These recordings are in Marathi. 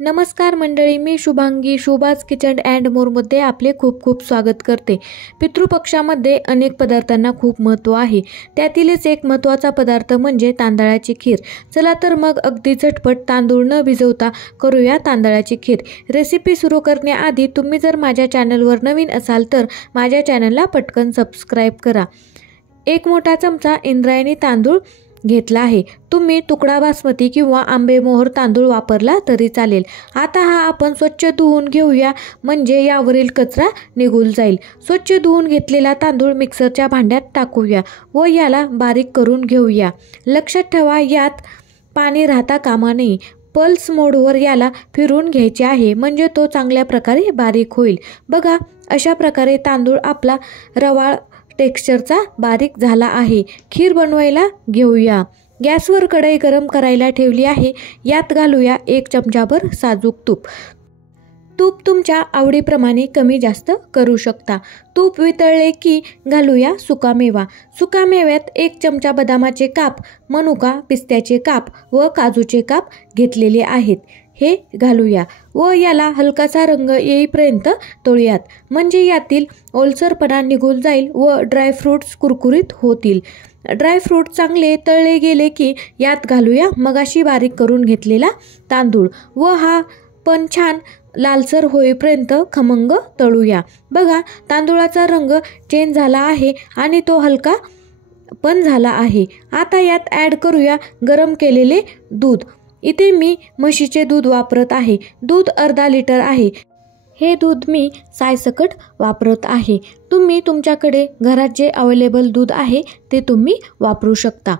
नमस्कार मंडळी, मी शुभांगी शुभाज किचन अँड मोरमध्ये आपले खूप खूप स्वागत करते। पितृपक्षामध्ये अनेक पदार्थांना खूप महत्त्व आहे। त्यातीलच एक महत्त्वाचा पदार्थ म्हणजे तांदळाची खीर। चला तर मग अगदी झटपट तांदूळ न भिजवता करूया तांदळाची खीर। रेसिपी सुरू करण्याआधी तुम्ही जर माझ्या चॅनलवर नवीन असाल तर माझ्या चॅनलला पटकन सबस्क्राइब करा। एक मोठा चमचा इंद्रायणी तांदूळ घेतला आहे। तुम्ही तुकडा बासमती किंवा आंबेमोहर तांदूळ वापरला तरी चालेल। आता हा आपण स्वच्छ धुवून घेऊया, म्हणजे यावरील कचरा निघून जाईल। स्वच्छ धुवून घेतलेला तांदूळ मिक्सरच्या भांड्यात टाकूया व याला बारीक करून घेऊया। लक्षात ठेवा, यात पाणी राहता कामा नये। पल्स मोडवर याला फिरून घ्यायचे आहे, म्हणजे तो चांगल्या प्रकारे बारीक होईल। बघा, अशा प्रकारे तांदूळ आपला रवाळ टेक्स्चरचा बारीक झाला आहे। खीर बनवायला घेऊया। गॅसवर कढई गरम करायला ठेवली आहे। यात घालूया 1 चमचाभर साजूक तूप। तूप तुमच्या आवडीप्रमाणे कमी जास्त करू शकता। तूप वितळले की घालूया सुकामेवा। सुकामेव्यात 1 चमचा बदामाचे काप, मनुका, पिस्त्याचे काप व काजूचे काप घेतलेले आहेत, हे घालूया व याला हलकासा रंग येईपर्यंत तळूयात, म्हणजे यातील ओलसरपणा निघून जाईल व ड्रायफ्रूट्स कुरकुरीत होतील। ड्रायफ्रूट चांगले तळले गेले की यात घालूया मगाशी बारीक करून घेतलेला तांदूळ व हा पण छान लालसर होईपर्यंत खमंग तळूया। बघा, तांदूळाचा रंग चेंज झाला आहे आणि तो हलका पण झाला आहे। आता यात ॲड करूया गरम केलेले दूध। इथे मी म्हशीचे दूध वापरत आहे। दूध अर्धा लिटर आहे। हे दूध मी सायसकट वापरत आहे। तुम्ही तुमच्याकडे घरात जे अवेलेबल दूध आहे ते तुम्ही वापरू शकता।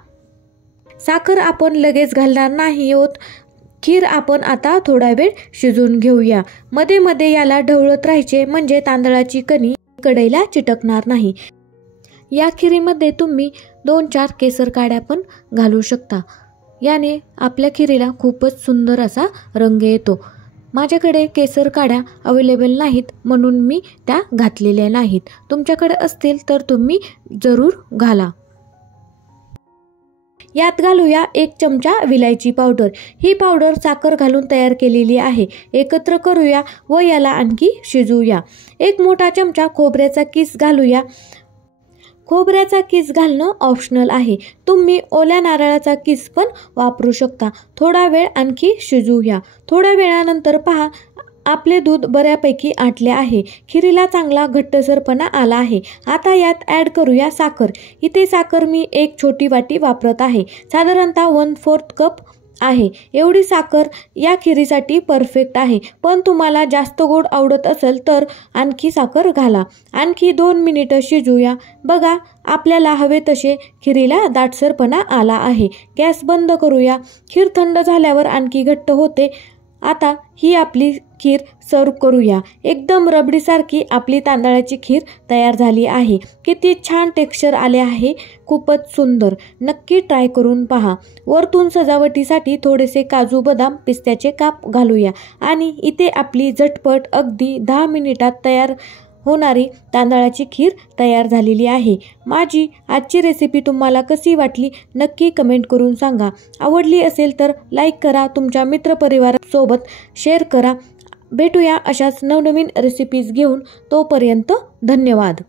साखर आपण लगेच घालणार नाही आहोत। खीर आपण आता थोडा वेळ शिजवून घेऊया। मध्ये मध्ये याला ढवळत राहायचे, म्हणजे तांदळाची कणी कढईला चिटकणार नाही। या खिरीमध्ये तुम्ही 2-4 केसर काड्या पण घालू शकता। याने आपल्या खिरीला खूपच सुंदर असा रंग येतो। माझ्याकडे केसर काड्या अवेलेबल नाहीत म्हणून मी त्या घातलेल्या नाहीत। तुमच्याकडे असतील तर तुम्ही जरूर घाला। यात घालूया 1 चमचा विलायची पावडर। ही पावडर साखर घालून तयार केलेली आहे। एकत्र करूया व याला आणखी शिजवूया। 1 मोठा चमचा खोबऱ्याचा किस घालूया। खोबऱ्याचा किस घालणं ऑप्शनल आहे। तुम्ही ओल्या नारळाचा किस पण वापरू शकता। थोडा वेळ आणखी शिजवूया। थोड्या वेळानंतर पहा, आपले दूध बऱ्यापैकी आटले आहे। खिरीला चांगला घट्टसरपणा आला आहे। आता यात ॲड करूया साखर। इथे साखर मी 1 छोटी वाटी वापरत आहे। साधारणतः 1/4 कप आहे। एवढी साखर या खिरीसाठी परफेक्ट आहे, पण तुम्हाला जास्त गोड आवडत असेल तर आणखी साखर घाला। आणखी 2 मिनिटं शिजवूया। बघा, आपल्याला हवे तसे खिरीला दाटसरपणा आला आहे। गॅस बंद करूया। खीर थंड झाल्यावर आणखी घट्ट होते। आता ही आपली खीर सर्व करूया। एकदम रबडीसारखी आपली तांदळाची खीर तयार झाली आहे। किती छान टेक्स्चर आले आहे, खूपच सुंदर। नक्की ट्राय करून पहा। वरतून सजावटीसाठी थोडेसे काजू, बदाम, पिस्त्याचे काप घालूया आणि इथे आपली झटपट अगदी 10 मिनिटात तयार होणारी तांदळाची खीर तयार झालेली आहे। माझी आजची रेसिपी तुम्हाला कशी वाटली नक्की कमेंट करून सांगा। आवडली असेल तर लाईक करा, तुमच्या मित्रपरिवारासोबत शेअर करा। भेटूया अशाच नवनवीन रेसिपीज घेऊन। तोपर्यंत धन्यवाद।